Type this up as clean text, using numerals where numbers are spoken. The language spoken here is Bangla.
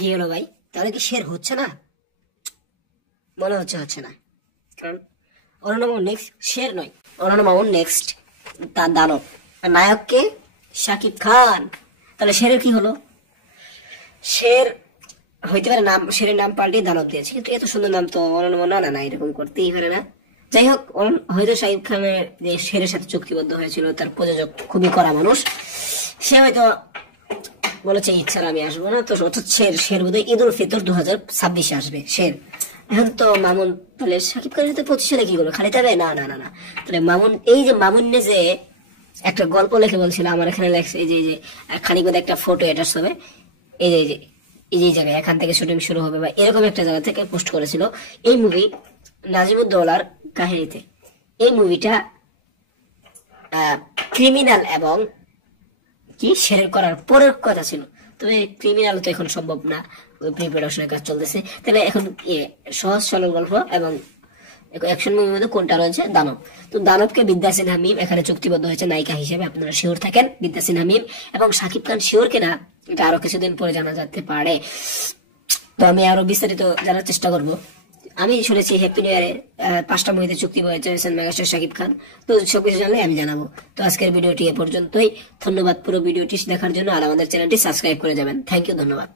জি হলো ভাই, তাহলে কি শের হচ্ছে না? মনে হচ্ছে না। কারণ অরণ্য মামুন নেক্সট, শের নয়, অরণ্য মামুন নেক্সট তার দানব। আর নায়ককে শাকিব খান। তাহলে শেরের কি হলো? শের হইতে পারে নাম, শেরের নাম পাল্টে দানব দিয়েছে, কিন্তু এত সুন্দর নাম তো অরণ্য মামুন না, না না, এরকম করতেই পারে না। যাই হোক, হয়তো শাকিব খানের যে শেরের সাথে চুক্তিবদ্ধ হয়েছিল, তার প্রযোজক খুবই কড়া মানুষ, সে হয়তো বলেছে ইচ্ছা আমি আসবো না, তো শের শের বোধহয় ঈদুল ফিতর 2026 আসবে শের। এখন তো মামুন, তাহলে সাকিব খানের সাথে 25 সালে কি করবে? খালি যাবে? না না না না। তাহলে মামুন, এই যে মামুন যে একটা গল্প লিখে বলছিল, আমার এখানে লেখছে এই যে খানিক মধ্যে একটা ফটো অ্যাটাচ হবে, এই যে এই যে জায়গায় এখান থেকে শুটিং শুরু হবে বা এরকম একটা জায়গা থেকে পোস্ট করেছিল। এই মুভি নাজিমুদ্দৌলার কাহিনীতে, এই মুভিটা ক্রিমিনাল এবং কি শেয়ার করার পরের কথা ছিল, তবে ক্রিমিনাল তো এখন সম্ভব না, ওই প্রি প্রোডাকশনের কাজ চলতেছে। তাহলে এখন সহজ সরল গল্প এবং অ্যাকশন মুভির মধ্যে কোনটা রয়েছে? দানব। তো দানবকে বিদ্যা সিনহা মিম এখানে চুক্তিবদ্ধ হয়েছে নায়িকা হিসেবে, আপনারা শিওর থাকেন বিদ্যা সিনহা মিম। এবং শাকিব খান শিওর কিনা এটা আরো কিছুদিন পরে জানা যেতে পারে, তো আমি আরো বিস্তারিত জানার চেষ্টা করব। আমি শুনেছি হ্যাপি নিউ ইয়ারে 5টা মুভিতে চুক্তি হয়েছেন মেগাস্টার শাকিব খান, তো সবকিছু জানলে আমি জানাবো। তো আজকের ভিডিওটি এ পর্যন্তই। ধন্যবাদ পুরো ভিডিওটি দেখার জন্য, আর আমাদের চ্যানেলটি সাবস্ক্রাইব করে যাবেন। থ্যাংক ইউ, ধন্যবাদ।